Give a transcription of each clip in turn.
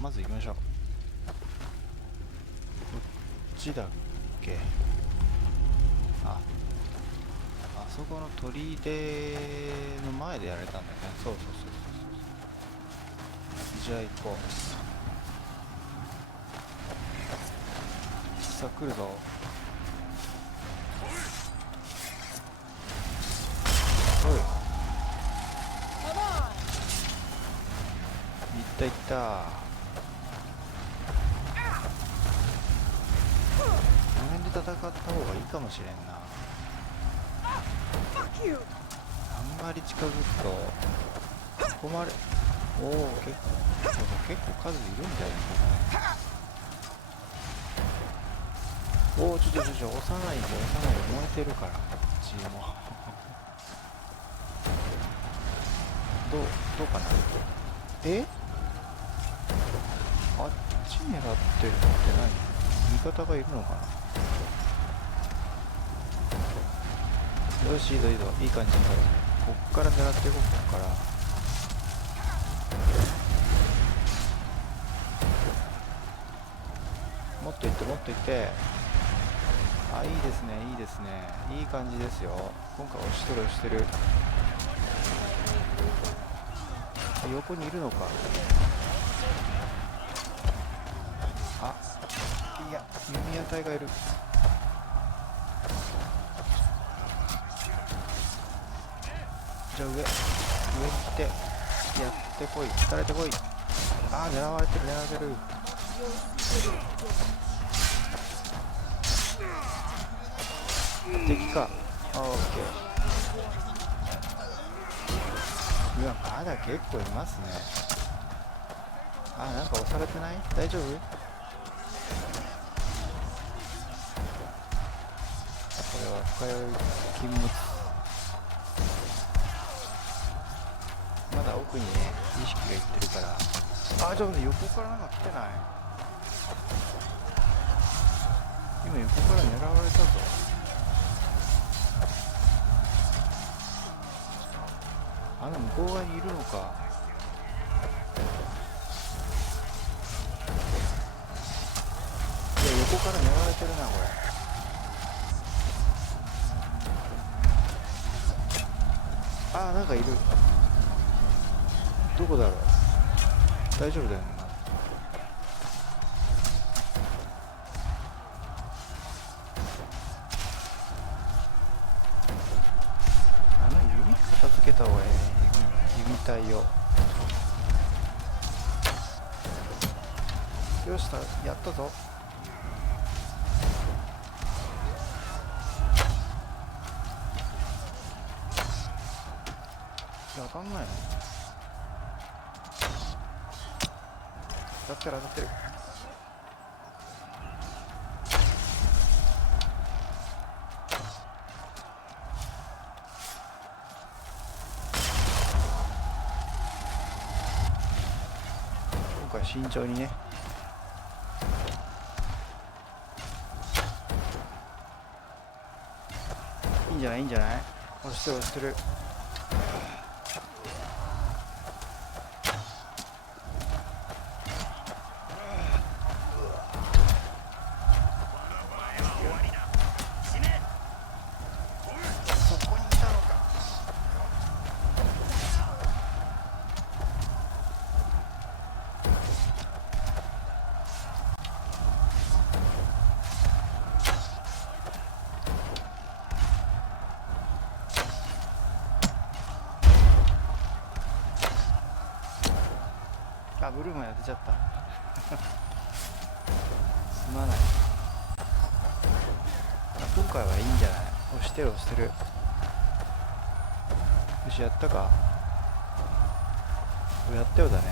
まず行きましょう。こっちだっけ。あそこの砦の前でやられたんだよね。そう。じゃあ行こう。さあ来るぞ。おい、いった。この辺で戦った方がいいかもしれんな。あんまり近づくと困る。おお、結構数いるんだよね。おお、ちょ、押さないで、燃えてるから、こっちも。どうかな。あっち狙ってるのって何？味方がいるのかな。よし、いいぞ、いい感じ。こっから狙っていこう。こっからもっといってあ、いいですね、いい感じですよ。今回押してる。横にいるのか。あ、いや、弓矢隊がいる。じゃあ上行ってやってこい。撃たれてこい。あー、狙われてる。敵か。あ、オッケー。うわ、まだ結構いますね。あ、なんか押されてない？大丈夫？これは深酔い禁物。まだ奥にね、意識がいってるから。あ、ちょっと横からなんか来てない？今横から狙われたぞ。あの向こう側にいるのか。いや、横から狙われてるな、これ。あー、なんかいる。どこだろう。大丈夫だよね。あの弓片付けた方がいい。弓体を。よし、やったぞ。当たんないの？当たってる。今回慎重にね。いいんじゃない？押してる。あ、ブルーマン当てちゃったすまない。今回はいいんじゃない？押してる。よし、やったか。やったようだね。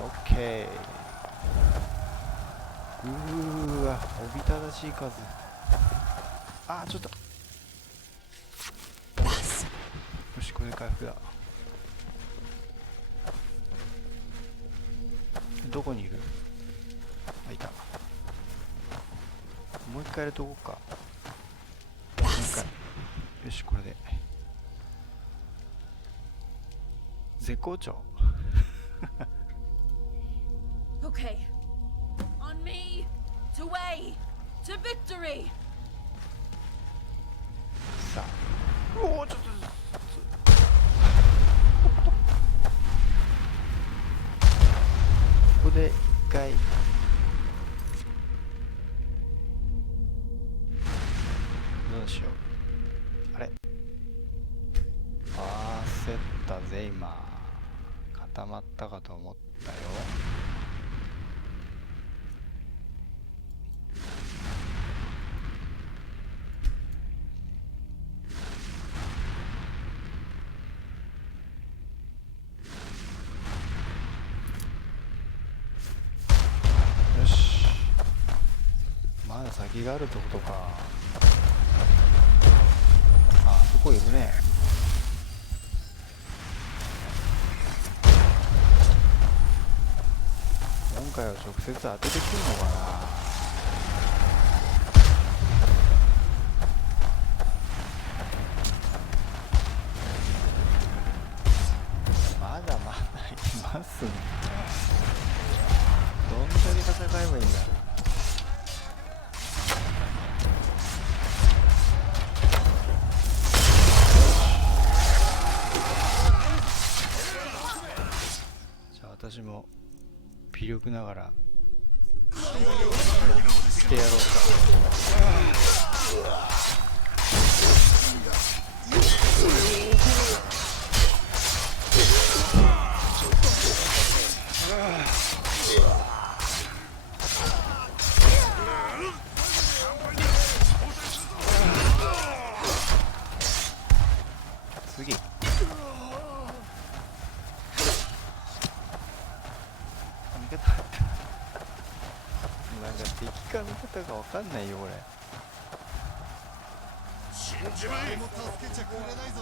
オッケー。うーわ、おびただしい数。あー、ちょっと。よし、これで回復だ。どこにいる？あ、いた。もう一回やるとこか。もう一回。よし、これで絶好調 Okay. On me to way to victory. さあ、おお、ちょっとここで一回どうしよう。あれ、焦ったぜ今。固まったかと思ったよ。よし、まだ先があるってことか。あそこいるね。今回は直接当ててくるのかな。まだまだいますね。どんだけ戦えばいいんだ。じゃあ私も微力ながらしてやろうか。次。なんか敵か味方がわかんないよこれ。死んじまえ。も助けちゃくれないぞ。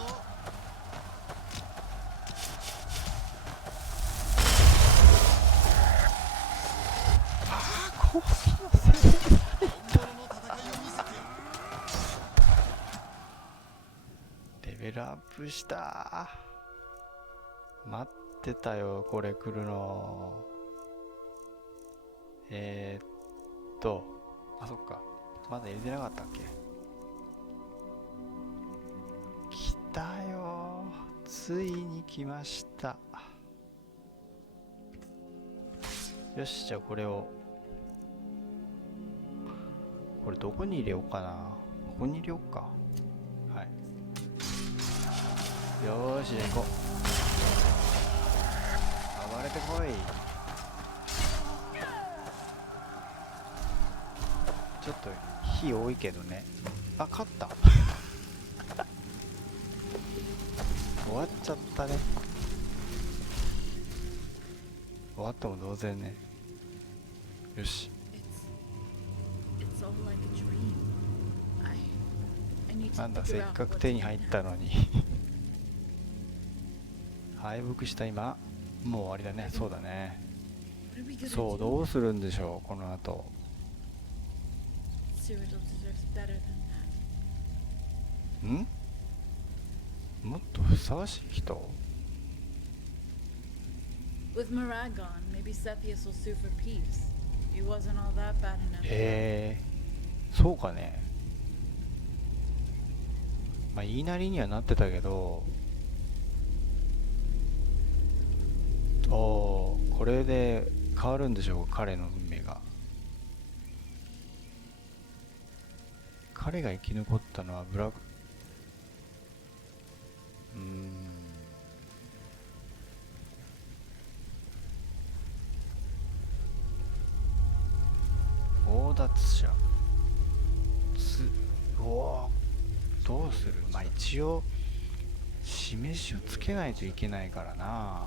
こうのせいレベルアップした。待ってたよこれ来るの。あ、そっか。まだ入れてなかったっけ。来たよ。ついに来ました。よし、じゃあこれを。これどこに入れようかな。ここに入れようか。はい。よーし、じゃあ行こう。暴れてこい。ちょっと火多いけどね。あ、勝った終わっちゃったね。終わっても同然ね。よし。なんだ、せっかく手に入ったのに敗北した今。もう終わりだね。そうだね。そう、どうするんでしょうこの後。ん？もっとふさわしい人？ With Mirag gone, maybe Sethius will sue for peace. He wasn't all that bad enough. そうかね。まあ言いなりにはなってたけど、これで変わるんでしょう彼の運命が。彼が生き残ったのはブラック強奪者おお、どうする。まあ一応示しをつけないといけないからな。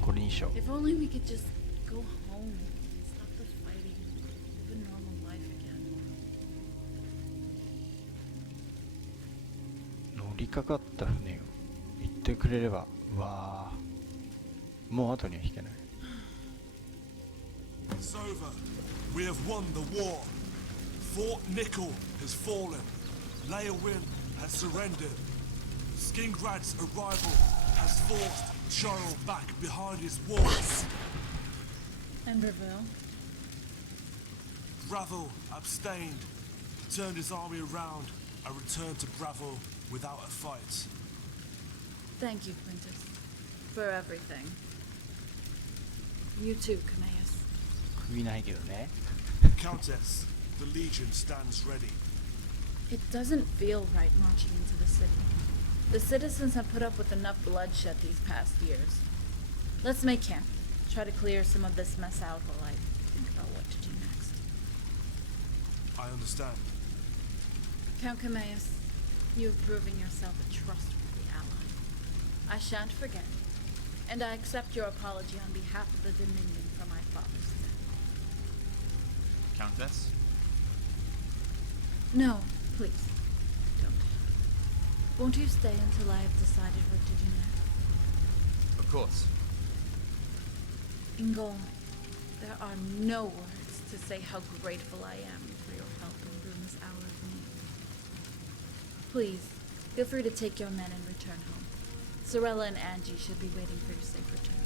これにしよう。乗りかかった船を行ってくれれば。うわー、もう後には引けない。It's over. We have won the war. Fort Nickel has fallen. Leowin has surrendered. Skingrad's arrival has forced child back behind his walls. And Breville? Bravo abstained, turned his army around, and returned to Bravo without a fight. Thank you, Quintus, for everything. You too, Cameus. 首ないけどね。 Countess, the Legion stands ready. It doesn't feel right marching into the city. The citizens have put up with enough bloodshed these past years. Let's make camp. Try to clear some of this mess out while I think about what to do next. I understand. Count Cameus, you've proven yourself a trustworthy ally. I shan't forget, and I accept your apology on behalf of the Dominion for my father's death. Countess? No, please, don't. Won't you stay until I have decided what to do next? Of course. Ingol, there are no words to say how grateful I am for your help in this hour of need. Please, feel free to take your men and return home. Sorella and Angie should be waiting for your safe return.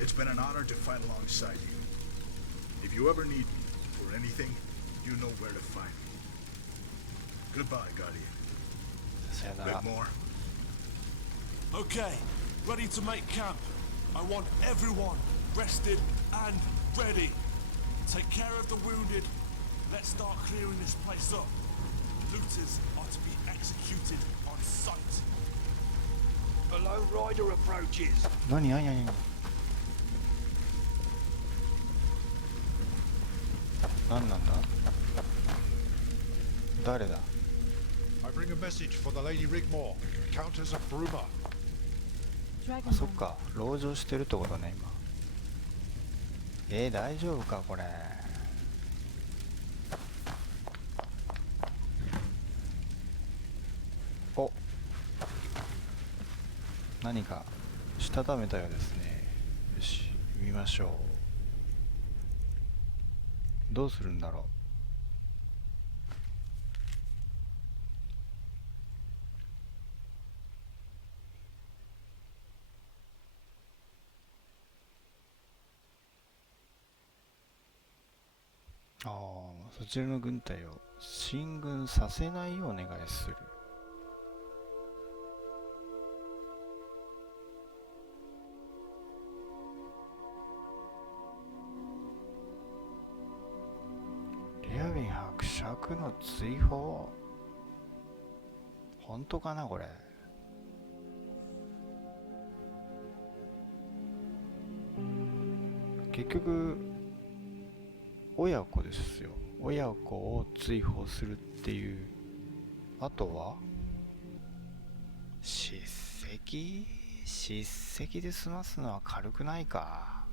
It's been an honor to fight alongside you. If you ever need me for anything, you know where to find me. Goodbye, Guardian. さよなら。 Rigmor. Okay, ready to make camp. I want everyone rested and ready. Take care of the wounded. Let's start clearing this place up. Looters are to be executed on sight. A lone rider approaches. 何なんだ誰だ I bring a message for the Lady Rigmor, Countess of Bruma. あ、そっか。籠城してるってことね、今。大丈夫か、これ。お、何かしたためたようですね。よし、見ましょう。どうするんだろう。ああ、そちらの軍隊を進軍させないようお願いする。リアビン伯爵の追放、本当かなこれ。結局親子ですよ。親子を追放するっていう。あとは叱責で済ますのは軽くないか。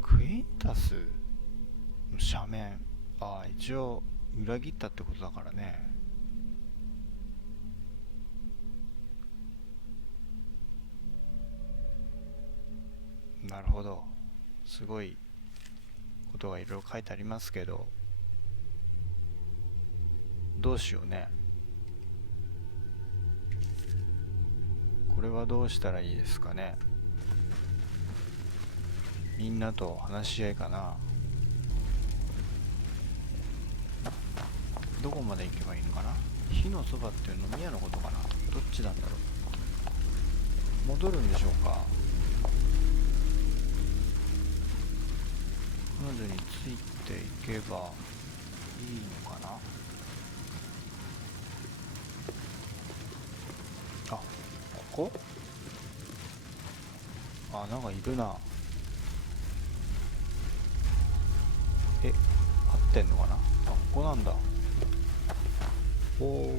クインタスの斜面、ああ一応裏切ったってことだからね。なるほど。すごいことがいろいろ書いてありますけど、どうしようね。これはどうしたらいいですかね。みんなと話し合いかな。どこまで行けばいいのかな。火のそばっていうの宮のことかな。どっちなんだろう。戻るんでしょうか。彼女についていけばいいのかな。あ、ここ？あ、なんかいるな。合ってんのかな。あ、ここなんだ。おお。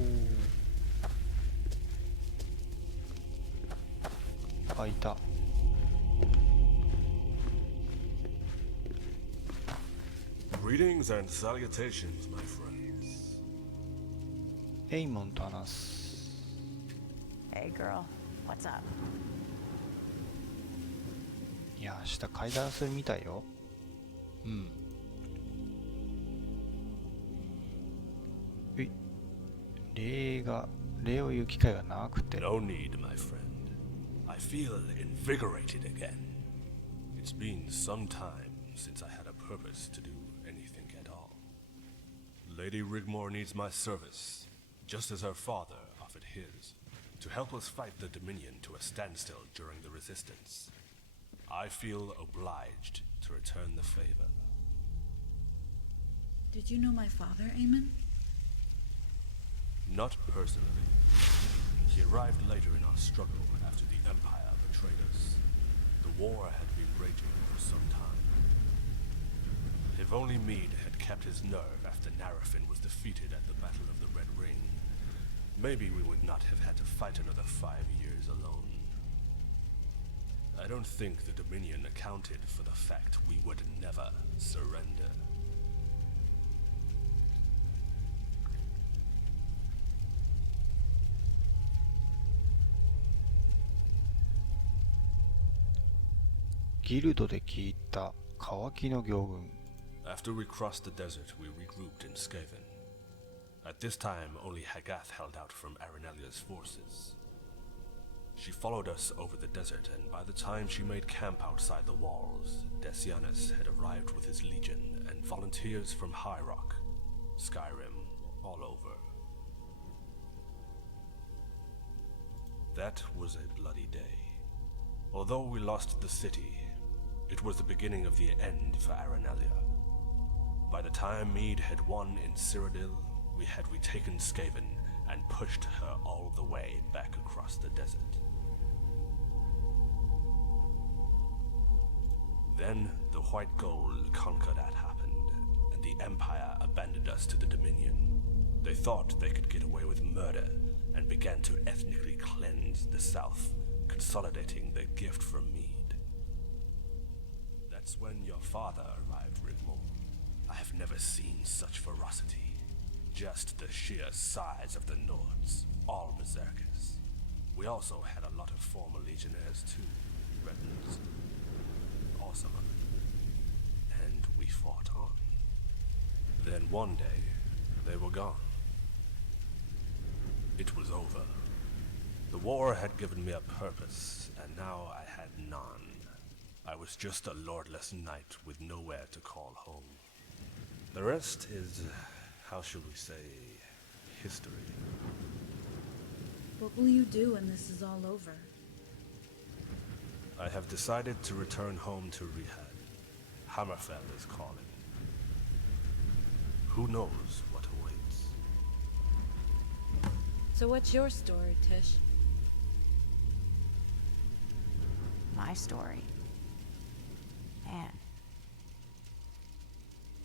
あ、いた。Greetings and salutations, my friends. エイモンと話す。 Hey girl, what's up? いや、明日階段するみたいよ。うん。礼を言う機会がなくて。 No need, my friend. I feel invigorated again. It's been some time since I had a purpose to do anything at all. Lady Rigmor needs my service, just as her father offered his, to help us fight the Dominion to a standstill during the Resistance. I feel obliged to return the favor. Did you know my father, Aemon? Not personally. He arrived later in our struggle after the Empire betrayed us. The war had been raging for some time. If only Meade had kept his nerve after Narafin was defeated at the Battle of the Red Ring, maybe we would not have had to fight another 5 years alone. I don't think the Dominion accounted for the fact we would never surrender. Guild で聞いた渇きの行軍。 After we crossed the desert, we regrouped in Skaven. At this time, only Hagath held out from Arenalia's forces. She followed us over the desert, and by the time she made camp outside the walls, Decianus had arrived with his legion and volunteers from High Rock, Skyrim, all over. That was a bloody day. Although we lost the city, it was the beginning of the end for Arenalia. By the time Meade had won in Cyrodiil, we had retaken Skaven and pushed her all the way back across the desert. Then the White Gold Concordat happened, and the Empire abandoned us to the Dominion. They thought they could get away with murder, and began to ethnically cleanse the South, consolidating their gift from Meade. That's when your father arrived, Rigmor. I have never seen such ferocity. Just the sheer size of the Nords, all berserkers. We also had a lot of former legionnaires too, Rebels. Awesome. And we fought on. Then one day, they were gone. It was over. The war had given me a purpose, and now I had none. I was just a lordless knight with nowhere to call home. The rest is, how should we say, history. What will you do when this is all over? I have decided to return home to Rihad. Hammerfell is calling. Who knows what awaits? So what's your story, Tish? My story. Man.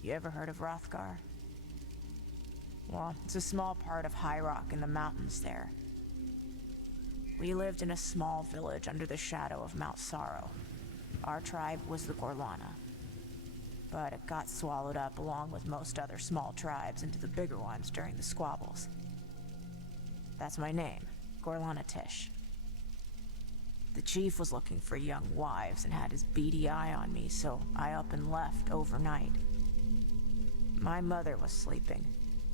You ever heard of Hrothgar? Well, it's a small part of High Rock in the mountains there. We lived in a small village under the shadow of Mount Sorrow. Our tribe was the Gorlana. But it got swallowed up along with most other small tribes into the bigger ones during the squabbles. That's my name, Gorlana Tish. The chief was looking for young wives and had his beady eye on me, so I up and left overnight. My mother was sleeping,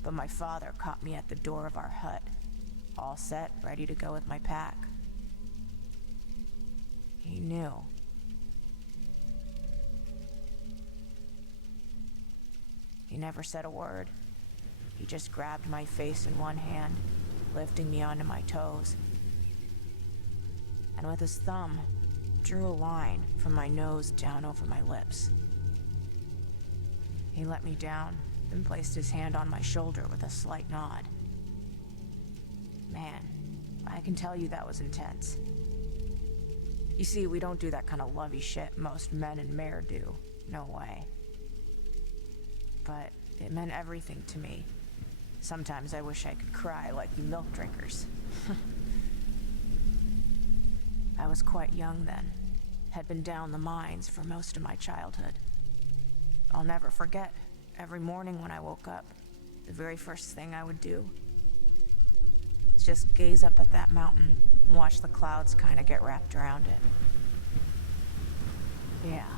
but my father caught me at the door of our hut, all set, ready to go with my pack. He knew. He never said a word. He just grabbed my face in one hand, lifting me onto my toes. And with his thumb, drew a line from my nose down over my lips. He let me down, then placed his hand on my shoulder with a slight nod. Man, I can tell you that was intense. You see, we don't do that kind of lovey shit most men and mare do. No way. But it meant everything to me. Sometimes I wish I could cry like you milk drinkers. I was quite young then. Had been down the mines for most of my childhood. I'll never forget, every morning when I woke up, the very first thing I would do is just gaze up at that mountain and watch the clouds kind of get wrapped around it. Yeah,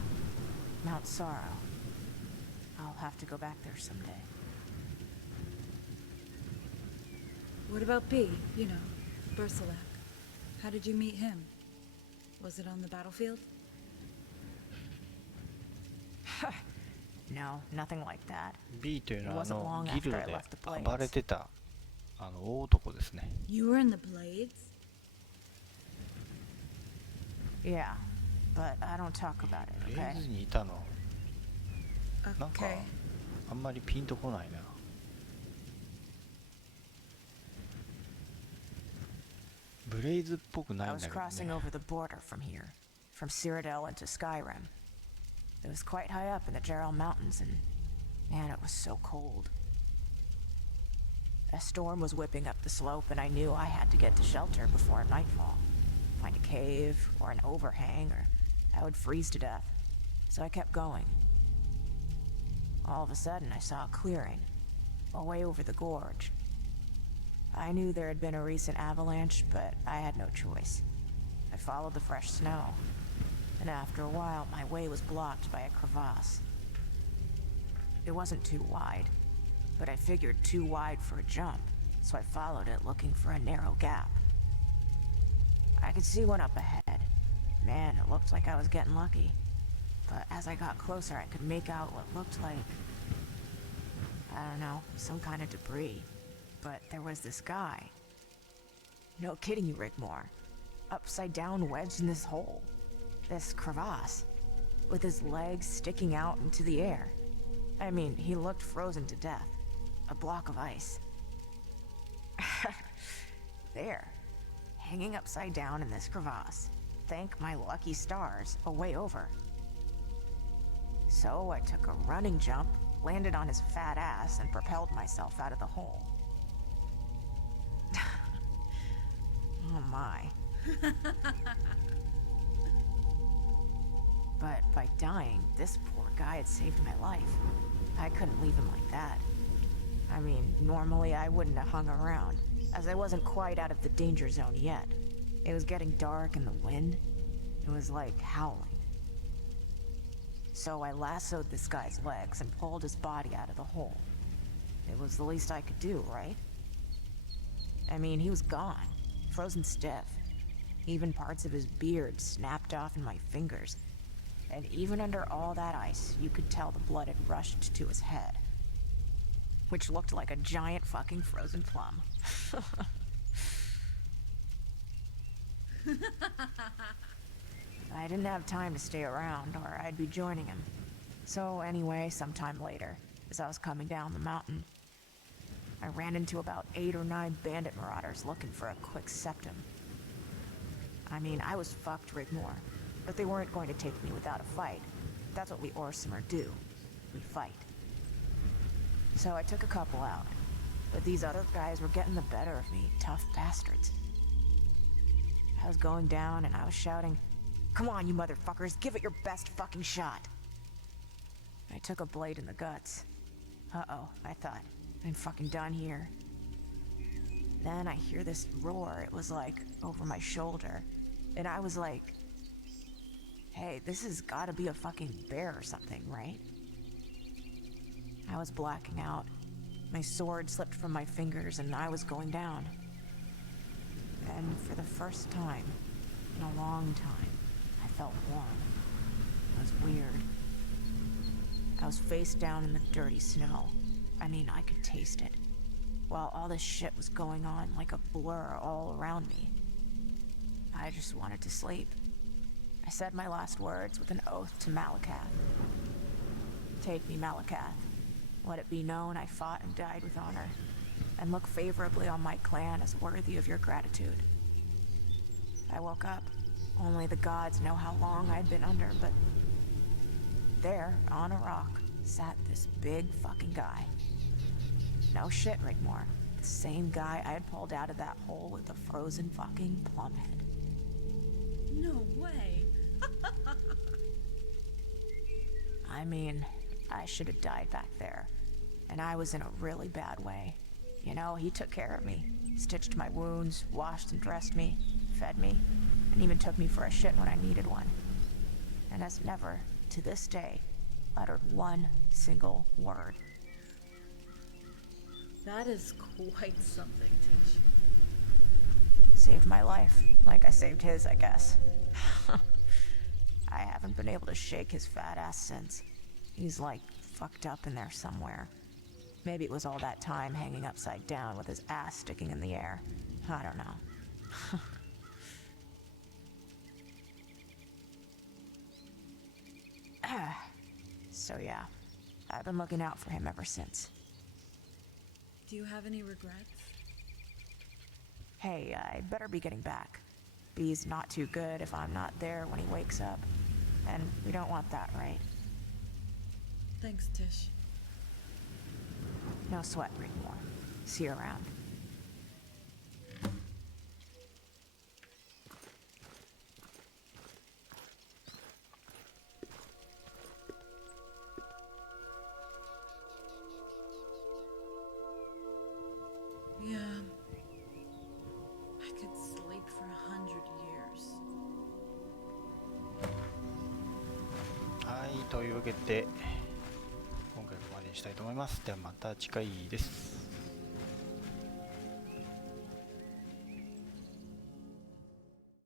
Mount Sorrow. I'll have to go back there someday. What about B? You know, Bersalak. How did you meet him? Was it on the battlefield? No, nothing like that. B というの It は wasn't long ギルド after I で left the Blades. 暴れてた大男ですね。 You were in the Blades? Yeah, but I don't talk about it, ブレ okay? イズにいたのなんか Okay. あんまりピンとこないな。ブレイズっぽくない I ん was だけど crossing ね。 over the border from here, from Cyrodiil into Skyrim. It was quite high up in the Gerald Mountains, and man, it was so cold. A storm was whipping up the slope, and I knew I had to get to shelter before nightfall. Find a cave or an overhang, or I would freeze to death. So I kept going. All of a sudden, I saw a clearing, away over the gorge. I knew there had been a recent avalanche, but I had no choice. I followed the fresh snow, and after a while, my way was blocked by a crevasse. It wasn't too wide, but I figured too wide for a jump, so I followed it looking for a narrow gap. I could see one up ahead. Man, it looked like I was getting lucky. But as I got closer, I could make out what looked like, I don't know, some kind of debris. But there was this guy. No kidding you, Rigmor. Upside down wedged in this hole. This crevasse. With his legs sticking out into the air. I mean, he looked frozen to death. A block of ice. There. Hanging upside down in this crevasse. Thank my lucky stars, a way over. So I took a running jump, landed on his fat ass, and propelled myself out of the hole. Oh my. But by dying, this poor guy had saved my life. I couldn't leave him like that. I mean, normally I wouldn't have hung around, as I wasn't quite out of the danger zone yet. It was getting dark and the wind, it was like howling. So I lassoed this guy's legs and pulled his body out of the hole. It was the least I could do, right? I mean, he was gone, frozen stiff. Even parts of his beard snapped off in my fingers. And even under all that ice, you could tell the blood had rushed to his head. Which looked like a giant fucking frozen plum. I didn't have time to stay around, or I'd be joining him. So anyway, sometime later, as I was coming down the mountain, I ran into about 8 or 9 bandit marauders looking for a quick septum. I mean, I was fucked, Rigmor, but they weren't going to take me without a fight. That's what we Orsimer do. We fight. So I took a couple out, but these other guys were getting the better of me, tough bastards. I was going down and I was shouting, "Come on, you motherfuckers, give it your best fucking shot." I took a blade in the guts. Uh-oh, I thought, I'm fucking done here. Then I hear this roar, it was like over my shoulder, and I was like, hey, this has gotta be a fucking bear or something, right? I was blacking out. My sword slipped from my fingers and I was going down. And for the first time in a long time, I felt warm. It was weird. I was face down in the dirty snow. I mean, I could taste it. While all this shit was going on like a blur all around me. I just wanted to sleep. I said my last words with an oath to Malakath. Take me, Malakath. Let it be known I fought and died with honor, and look favorably on my clan as worthy of your gratitude. I woke up. Only the gods know how long I'd been under, but there, on a rock, sat this big fucking guy. No shit, Rigmor. The same guy I had pulled out of that hole with the frozen fucking plum head. No way. I mean, I should have died back there. And I was in a really bad way. You know, he took care of me. Stitched my wounds, washed and dressed me, fed me, and even took me for a shit when I needed one. And has never, to this day, uttered one single word. That is quite something, Tish. Saved my life, like I saved his, I guess. I haven't been able to shake his fat ass since. He's like fucked up in there somewhere. Maybe it was all that time hanging upside down with his ass sticking in the air. I don't know. So yeah, I've been looking out for him ever since. Do you have any regrets? Hey, I better be getting back. B's not too good if I'm not there when he wakes up. And we don't want that, right? Thanks, Tish. No sweat, Rigmor. See you around. Yeah. I could sleep for 100 years. はい、というわけで今回ここまでにしたいと思います。ではまた次回です。